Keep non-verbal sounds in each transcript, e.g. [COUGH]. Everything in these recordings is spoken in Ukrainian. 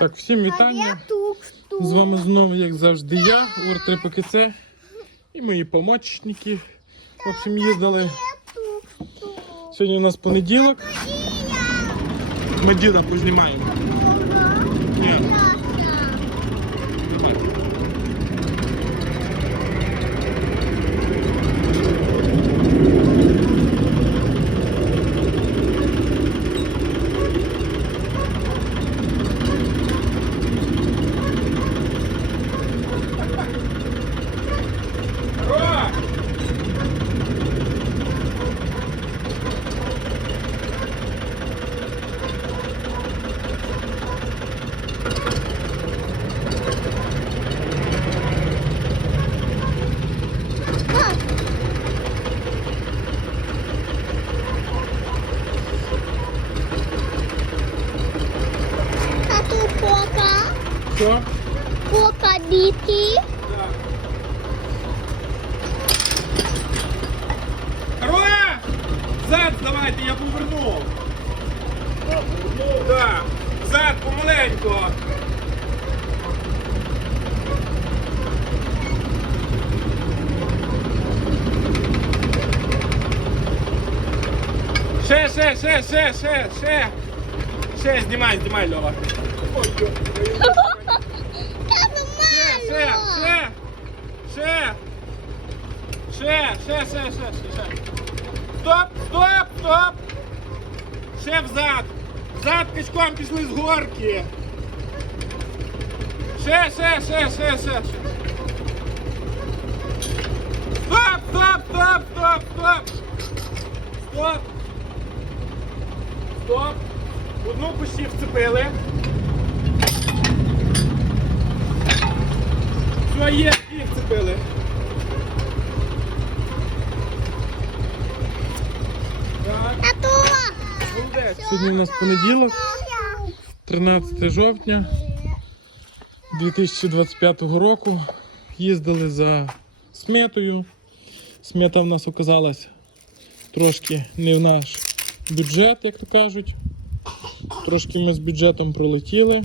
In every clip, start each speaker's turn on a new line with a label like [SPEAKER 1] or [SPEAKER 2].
[SPEAKER 1] Так, всім вітання. З вами знову, як завжди, я, Ур 3 ПКЦ і мої помічники. В общем, їздили. Сьогодні у нас понеділок. Ми діда познімаємо. Ще, ще, ще, ще, ще, ще. Ще, знімай, знімай, Льова. Ой, ой, ой, Ще,
[SPEAKER 2] нормально.
[SPEAKER 1] ще, ще. Ще, ще, ще, ще, ще, ще. Стоп, стоп, стоп. Ще взад. Взад качком пішли з горки. Ще, ще, ще, ще, ще. ще. Стоп, стоп, стоп, стоп, стоп. Стоп. Стоп. Одну почти вцепили. Все є, і вцепили. Так, молодець. Сьогодні у нас понеділок, 13 жовтня 2025 року. Їздили за сметою. Смета в нас оказалась трошки не в наш бюджет, як то кажуть. Трошки ми з бюджетом пролетіли,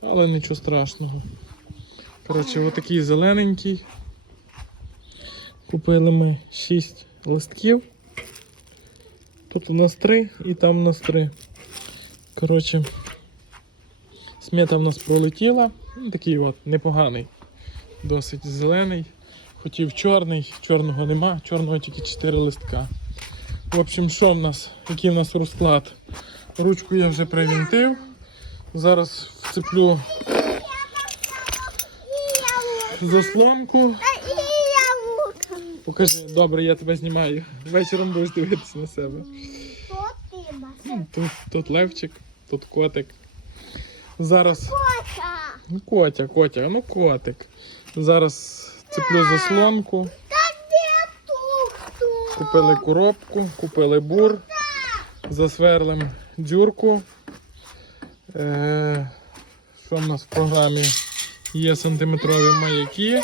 [SPEAKER 1] але нічого страшного. Коротше, отакий зелененький. Купили ми 6 листків. Тут у нас 3 і там у нас 3. Коротше, смета в нас пролетіла. Ну, Такий от непоганий. Досить зелений. Хотів чорний, чорного нема, чорного тільки 4 листка. В общем, що в нас? Який в нас розклад? Ручку я вже привінтив. Зараз вцеплю заслонку. Покажи, добре, я тебе знімаю. Вечором будеш дивитися на себе. Тут, тут левчик, тут котик. Зараз. Ну, котя, котя, ну котик. Зараз цеплю заслонку.
[SPEAKER 2] Та де тут? хто?
[SPEAKER 1] Купили коробку, купили бур, засверлим дюрку. Е, що в нас в програмі? Є сантиметрові маяки.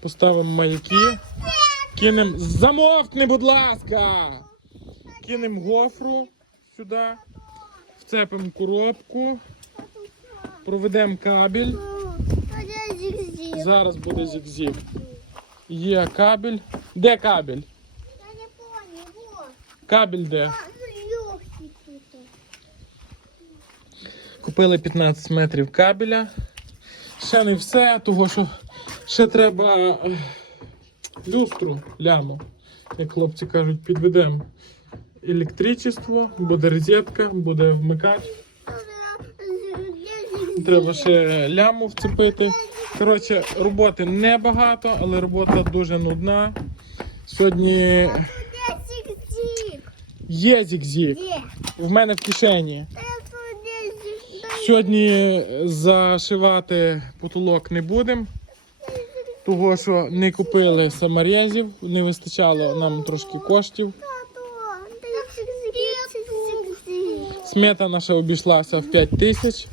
[SPEAKER 1] Поставимо маяки. Кинемо. Замовкни, будь ласка! Кинемо гофру сюди. Вцепимо коробку. Проведемо кабель. Зараз буде зік-зік. Є кабель. Де кабель?
[SPEAKER 2] Я не понял, во.
[SPEAKER 1] Кабель де?
[SPEAKER 2] Ну.
[SPEAKER 1] Купили 15 метрів кабеля. Ще не все, того що ще треба е, люстру ляму. Як хлопці кажуть, підведемо електричество, буде розетка, буде вмикач. Треба ще ляму вцепити. Коротше, роботи небагато, але робота дуже нудна. Сьогодні
[SPEAKER 2] Зік-зік?
[SPEAKER 1] є зік-зік. В мене в кишені. Сьогодні зашивати потолок не будемо, того що не купили саморезів, не вистачало нам трошки коштів. Смета наша обійшлася в 5 тисяч.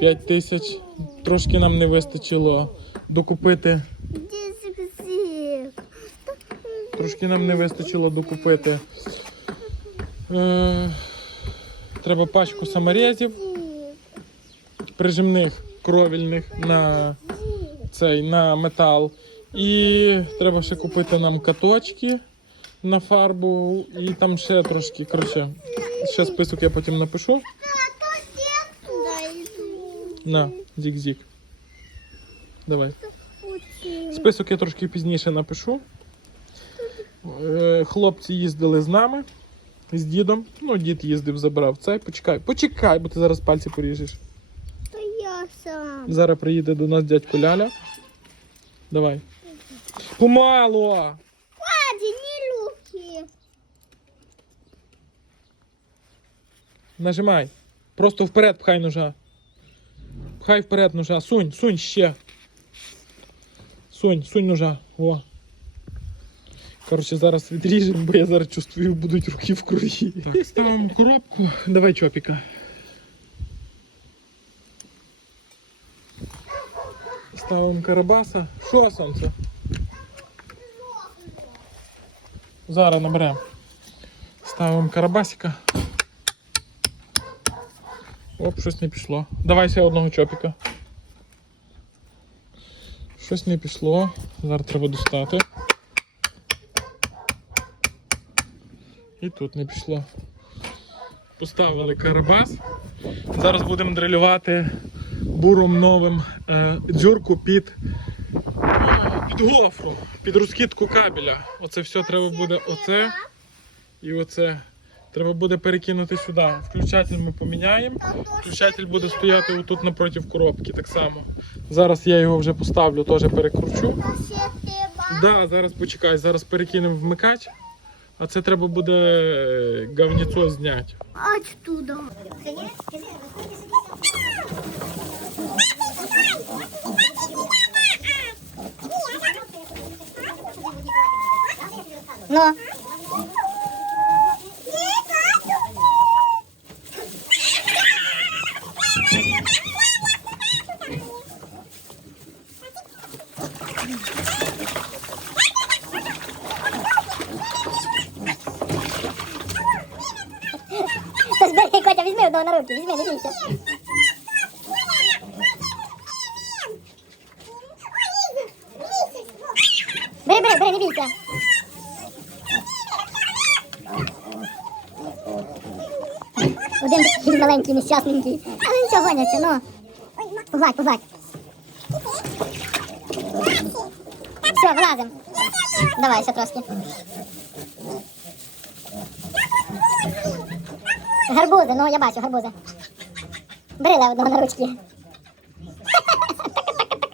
[SPEAKER 1] 5 тисяч. Трошки нам не вистачило докупити.
[SPEAKER 2] Де зік-зік?
[SPEAKER 1] Трошки нам не вистачило докупити. Е, треба пачку саморезів прижимних кровільних на цей на метал. І треба ще купити нам каточки на фарбу, і там ще трошки. Коротше, ще список я потім напишу. На, зік-зік. Давай. Список я трошки пізніше напишу. Е, Хлопці їздили з нами, з дідом. Ну, дід їздив, забрав цей. Почекай, почекай, бо ти зараз пальці поріжеш.
[SPEAKER 2] То я сам.
[SPEAKER 1] Зараз приїде до нас дядько Ляля. Давай. Помало!
[SPEAKER 2] Руки.
[SPEAKER 1] Нажимай. Просто вперед пхай ножа. Пхай вперед ножа. Сунь, сунь ще. Сунь, сунь ножа. О. Коротше, зараз відріжемо, бо я зараз чувствую, будуть руки в крові. Так, ставимо коробку. Давай чопіка. Ставимо карабаса. Що сонце? Зараз наберемо. Ставимо карабасика. Оп, щось не пішло. Давай ще одного чопіка. Щось не пішло. Зараз треба достати. І тут не пішло. Поставили карабас. Зараз будемо дрилювати буром новим е, дзюрку під, е, під гофру, під розкидку кабеля. Оце все треба буде оце і оце. Треба буде перекинути сюди. Включатель ми поміняємо. Включатель буде стояти отут напроти коробки так само. Зараз я його вже поставлю, теж перекручу. Да, зараз почекай, зараз перекинемо вмикач. А це треба буде е, говніцо зняти.
[SPEAKER 2] Оттуда.
[SPEAKER 3] Ну. Тож бери, Котя, візьми одного на руки, візьми, бійся. Бери, бери, бери, не бійся. Один такий маленький, нещасненький. Але нічого гоняться, ну. Погладь, погладь. Все, влазим. Давай, ще трошки. Гарбузи, ну я бачу, гарбузи. Бери одного на ручки.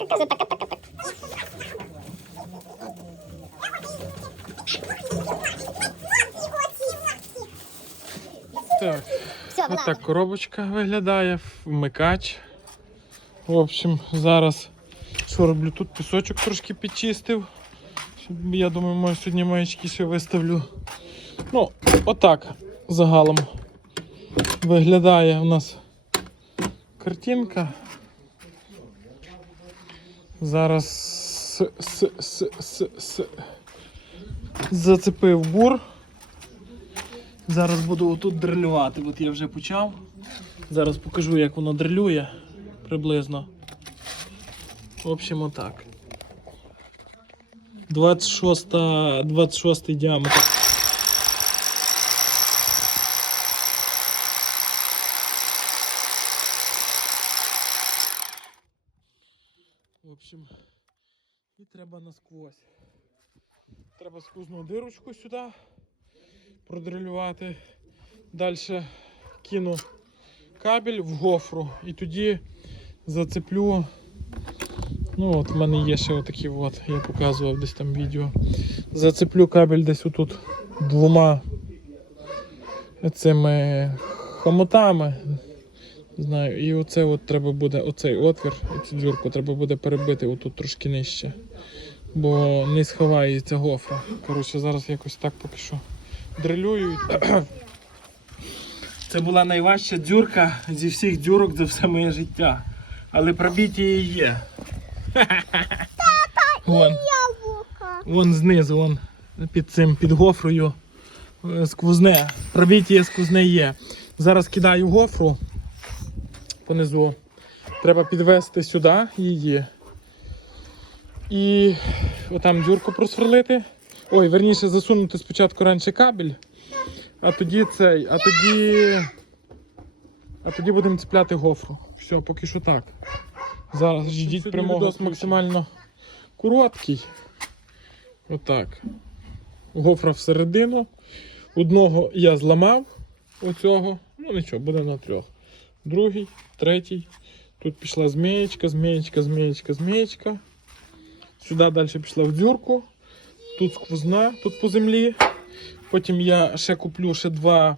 [SPEAKER 3] Кажи.
[SPEAKER 1] Так.
[SPEAKER 3] Все, влазим.
[SPEAKER 1] так коробочка виглядає, вмикач. В общем, зараз що роблю? Тут пісочок трошки підчистив. Я думаю, може сьогодні маячки ще виставлю. Ну, отак загалом виглядає у нас картинка. Зараз с, с, с, с, с, зацепив бур. Зараз буду отут дрилювати. От я вже почав. Зараз покажу, як воно дрилює приблизно. В общем, отак. 26, 26 діаметр. В общем, і треба насквозь. Треба сквозну сюди продрилювати. Далі кину кабель в гофру і тоді зацеплю. Ну от в мене є ще отакі от, я показував десь там відео. Зацеплю кабель десь отут двома цими хомутами. Знаю, і оце от треба буде, оцей отвір, цю дюрку треба буде перебити отут трошки нижче. Бо не сховається гофра. Коротше, зараз якось так поки що дрилюють. [CLEARS THROAT] Це була найважча дзюрка зі всіх дзюрок за все моє життя. Але пробіття її є. Вон, вон знизу, вон під цим, під гофрою е, сквозне. Пробіття сквозне є. Зараз кидаю гофру понизу. Треба підвести сюди її. І отам дюрку просверлити. Ой, верніше засунути спочатку раніше кабель, а тоді цей, а тоді. А тоді будемо цепляти гофру. Все, поки що так. Зараз ждіть прямого максимально короткий. Отак. Гофра всередину. Одного я зламав оцього. Ну нічого, буде на трьох. Другий, третій. Тут пішла змієчка, змієчка, змієчка, змієчка. Сюди далі пішла в дюрку. Тут сквозна, тут по землі. Потім я ще куплю ще два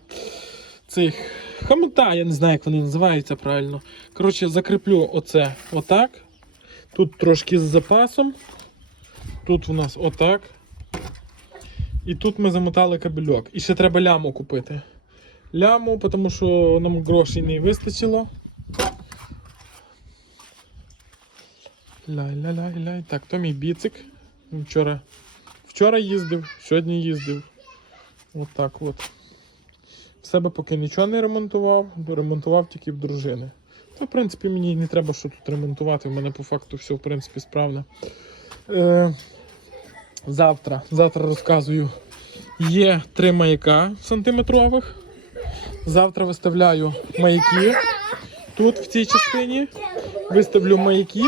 [SPEAKER 1] цих хамута, я не знаю, як вони називаються правильно. Коротше, закріплю оце отак. Тут трошки з запасом. Тут у нас отак. І тут ми замотали кабельок. І ще треба ляму купити. Ляму, тому що нам грошей не вистачило. Ляй-ля-ляй-ляй. Так, то мій біцик. Вчора, вчора їздив, сьогодні їздив. Отак от. В себе поки нічого не ремонтував, ремонтував тільки в дружини. Та, в принципі, мені не треба що тут ремонтувати. В мене по факту все в принципі справно. Е, завтра, завтра розказую. Є три маяка сантиметрових. Завтра виставляю маяки. Тут в цій частині виставлю маяки.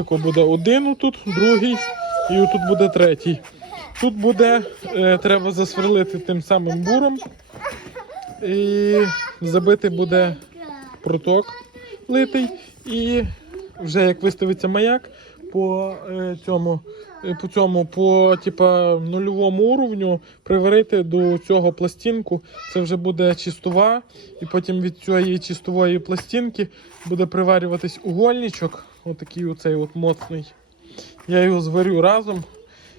[SPEAKER 1] Тако буде один отут, другий і тут буде третій. Тут буде, е, треба засверлити тим самим буром. І забити буде проток литий. І вже як виставиться маяк по е, цьому, по цьому, по типа, нульовому уровню приварити до цього пластинку. Це вже буде чистова, і потім від цієї чистової пластинки буде приварюватись угольничок. Отакий оцей от моцний. Я його зварю разом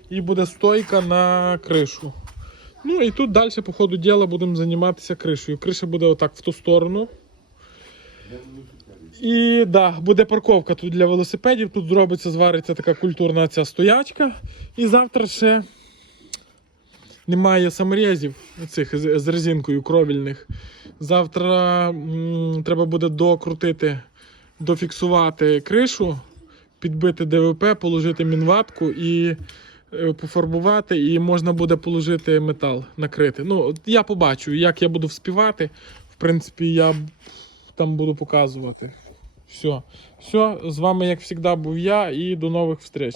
[SPEAKER 1] і буде стойка на кришу. Ну і тут далі, по ходу діла, будемо займатися кришею. Криша буде отак в ту сторону. І да, буде парковка тут для велосипедів. Тут зробиться, звариться така культурна ця стоячка. І завтра ще немає саморезів цих з, резинкою кровільних. Завтра м, треба буде докрутити, дофіксувати кришу, підбити ДВП, положити мінватку і е, пофарбувати, і можна буде положити метал, накрити. Ну, я побачу, як я буду вспівати. В принципі, я там буду показувати. Все. Все, з вами, як завжди, був я, і до нових встреч.